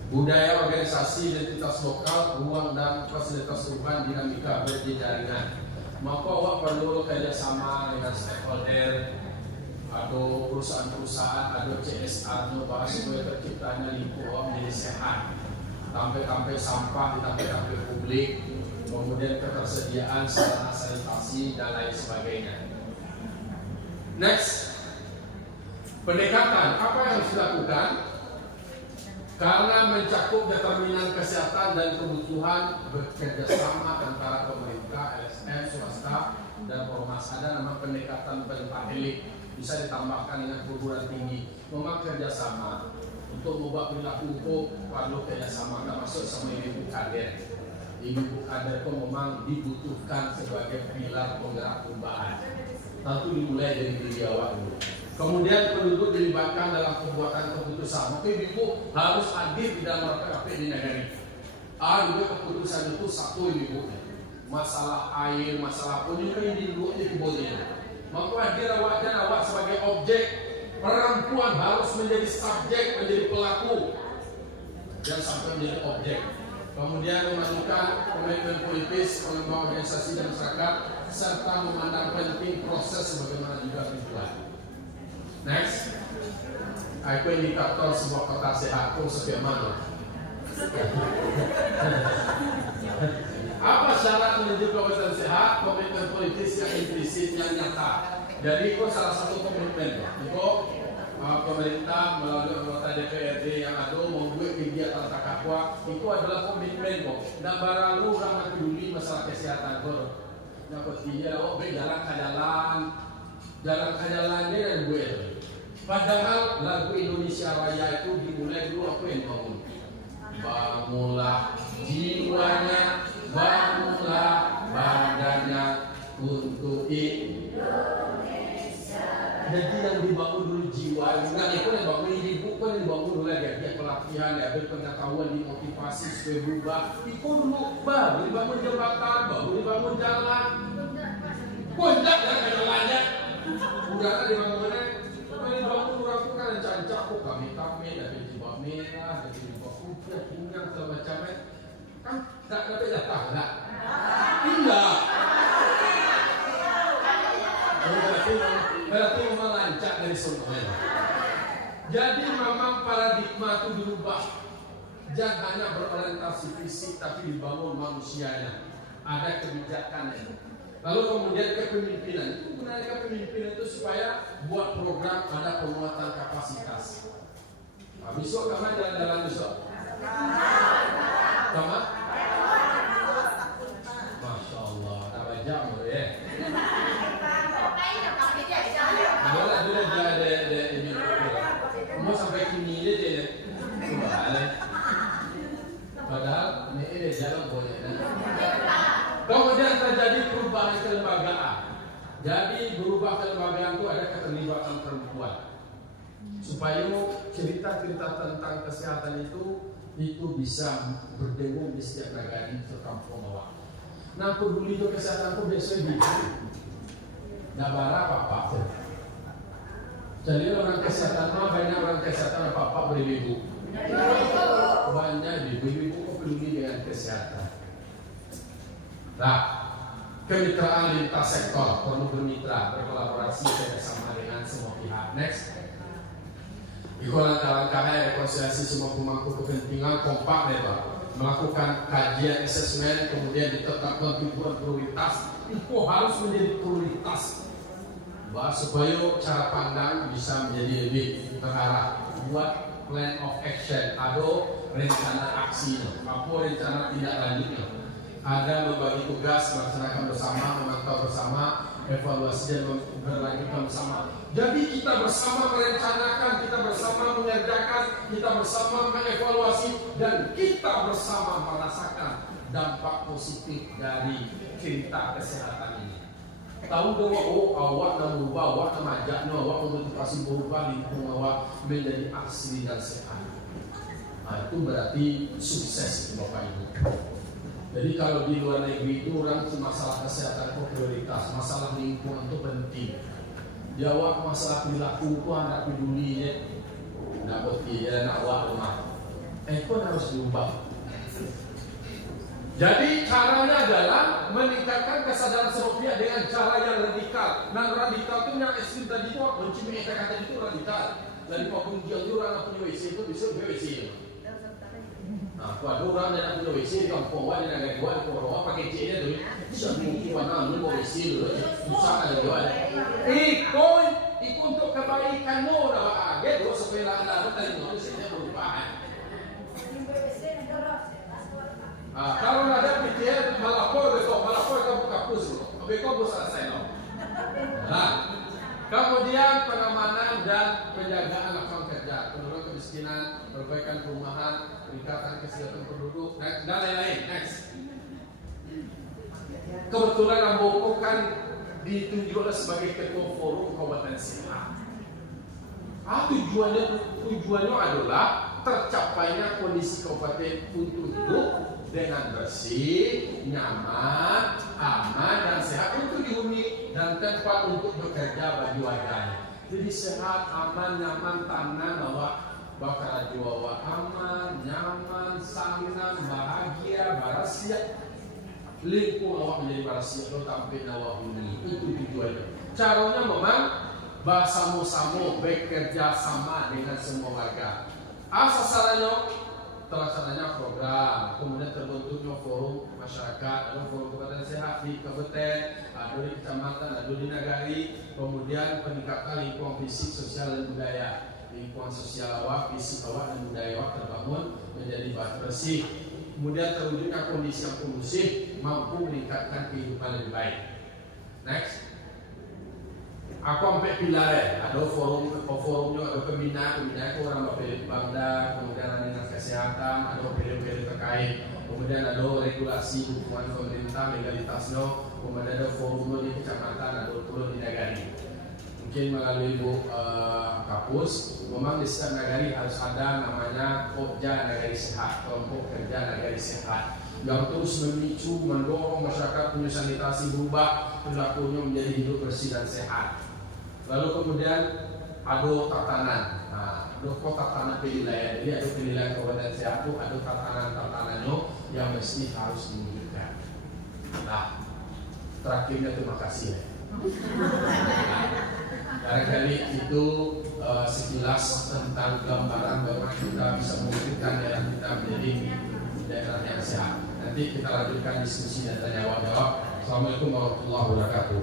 Budaya, organisasi, identitas lokal, ruang dan fasilitas urban, dinamika berjejaringan. Maka awak perlu kerjasama dengan stakeholder atau perusahaan-perusahaan, ada CSR, bahwa supaya terciptanya lingkungan menjadi sehat. Sampai sampah di tempat publik, kemudian ketersediaan sarana sanitasi dan lain sebagainya. Next, pendekatan apa yang harus dilakukan? Karena mencakup determinan kesehatan dan kebutuhan, bekerjasama antara pemerintah, LSM, swasta, dan ormas. Ada nama pendekatan pentahelik, bisa ditambahkan dengan perguruan tinggi. Memang kerjasama untuk mengubah perilaku hukum perlu kerjasama, termasuk sama ibu kader. Ibu kader itu memang dibutuhkan sebagai pilar penggerak perubahan. Tentu dimulai dari diri awak dulu. Kemudian penduduk dilibatkan dalam pembuatan keputusan. Maka ibu harus hadir di dalam rapat di negara. Juga keputusan itu satu ibu. Masalah air, masalah penyukai di dulu dibuatnya. Maka hadir awak sebagai objek. Perempuan harus menjadi subjek, menjadi pelaku, dan sampai menjadi objek. Kemudian memajukan komitmen politis, pengembangan organisasi dan masyarakat, serta memandang penting proses sebagaimana juga tujuan. Next, aku indikator sebuah kota sehat itu seperti mana? Apa syarat menuju kawasan sehat? Komitmen politis yang implisit, yang nyata. Jadi itu salah satu komitmen. Itu pemerintah melalui anggota DPRD yang ada membuat kegiatan takakwa, itu adalah komitmen kok. Nah barang lu orang peduli masalah kesehatan kok. Nah dia jalan ke jalan dia dan gue. Padahal lagu Indonesia Raya itu dimulai dulu aku yang bangun. Bangunlah jiwanya, bangunlah badannya untuk Indonesia. Jadi yang dibangun dulu jiwa, bukan itu yang bangun ibu, kan yang dibangun dulu dia pelatihan, dia pengetahuan, dimotivasi supaya berubah. Itu dulu baru dibangun jembatan, baru dibangun jalan. Pundak dan jalannya. Udah kan dibangunnya, dibangun orang itu kan cancak, kami ada jembatan merah, ada jembatan putih, kuning, segala macamnya. Kan tak dapat datang, enggak? Tidak. Berarti memang lancar dari semuanya. Jadi memang paradigma itu dirubah. Jangan hanya berorientasi fisik, tapi dibangun manusianya. Ada kebijakannya. Lalu kemudian kepemimpinan. Itu gunanya kepemimpinan itu supaya buat program ada penguatan kapasitas. Nah, besok kemana jalan-jalan besok? Kemana? Masya Allah, ada jam ya. Dia ada ini. Mau sampai kini dia padahal ini dia jalan boleh. Kemudian terjadi perubahan kelembagaan. Jadi berubah kelembagaan itu ada keterlibatan perempuan. Supaya cerita-cerita tentang kesehatan itu bisa berdengung di setiap negara di kampung bawah. Nah peduli ke kesehatan itu biasanya nggak barang apa-apa. Jadi orang kesehatan banyak orang kesehatan apa-apa beribu. Banyak ibu-ibu kok peduli dengan kesehatan. Nah, kemitraan lintas sektor perlu bermitra, berkolaborasi bersama dengan semua pihak. Next, langkah-langkahnya rekonsiliasi semua pemangku kepentingan kompak ya Pak. Melakukan kajian asesmen, kemudian ditetapkan tujuan prioritas. Itu harus menjadi prioritas. Supaya cara pandang bisa menjadi lebih terarah. Buat plan of action, ada rencana aksi. Apa rencana tindak lanjutnya? Ada membagi tugas, melaksanakan bersama, memantau bersama, evaluasi dan berlanjutkan bersama. Jadi kita bersama merencanakan, kita bersama mengerjakan, kita bersama mengevaluasi, dan kita bersama merasakan dampak positif dari cerita kesehatan ini. Tahu bahwa awak nak berubah, awak nak majaknya, awak memotivasi berubah lingkungan awak menjadi asli dan sehat. Itu berarti sukses Bapak Ibu. Jadi kalau di luar negeri itu orang masalah kesehatan itu prioritas, masalah lingkungan itu penting. Jawab masalah perilaku itu anak peduli ya, nak beti ya nak awak rumah. Pun harus diubah. Jadi caranya adalah meningkatkan kesadaran serupiah dengan cara yang radikal. Nah radikal itu yang ekstrim tadi itu mencimi kata itu radikal. Dari pokok itu orang punya WC itu bisa WC. Nah, kalau orang yang punya WC di kampung, orang yang agak kuat di Purwokerto pakai C-nya dulu, bisa mungkin mana lu mau WC dulu, susah ada jual. Ikut untuk kebaikan lo, dah agak dulu supaya anda tadi itu saya berubah. Kalau ada pikir malapor kamu kapus dulu, kamu selesai lo. Nah, kemudian pengamanan dan penjagaan lapangan kerja, penurunan kemiskinan, perbaikan perumahan, peningkatan kesehatan penduduk, dan lain-lain. Next. Kebetulan Ambo kan ditunjuk sebagai ketua forum kabupaten sehat. Tujuannya adalah tercapainya kondisi kabupaten untuk hidup dengan bersih, nyaman, aman, dan sehat untuk dihuni dan tempat untuk bekerja bagi warganya. Jadi sehat, aman, nyaman, tanah bahwa bakal jiwa aman, nyaman, sanang, bahagia, barasia. Lingkung awak menjadi barasia lo tampil awak huni. Itu tujuannya. Caranya memang bersama-sama bekerja sama dengan semua warga. Sasarannya terlaksananya program, kemudian terbentuknya forum masyarakat, ada forum kabupaten sehat di kabupaten, ada di kecamatan, ada di nagari, kemudian peningkatan lingkungan fisik, sosial dan budaya. Lingkungan sosial awak, fisik awak dan budaya awak terbangun menjadi bersih. Kemudian terwujudnya kondisi yang kondusif, mampu meningkatkan kehidupan lebih baik. Next. Aku sampai pilar ada forumnya, ada pembina itu orang bapelip bangda, kemudian dengan kesehatan, ada pembina terkait, kemudian ada regulasi dukungan pemerintah, legalitasnya, kemudian ada forumnya di kecamatan, ada turun di nagari. Mungkin melalui kapus, memang di setiap nagari harus ada namanya Pokja Nagari Sehat, kelompok kerja nagari sehat, yang terus memicu, mendorong masyarakat punya sanitasi berubah, perilakunya menjadi hidup bersih dan sehat. Lalu kemudian ada tatanan, ada tatanan penilaian. Jadi ada penilaian kabupaten sehat itu ada tatanan-tatanannya yang mesti harus diwujudkan. Nah, terakhirnya terima kasih. Barangkali itu sekilas tentang gambaran bagaimana kita bisa mewujudkan daerah kita menjadi daerah yang sehat. Nanti kita lanjutkan diskusi dan tanya jawab. Assalamualaikum warahmatullahi wabarakatuh.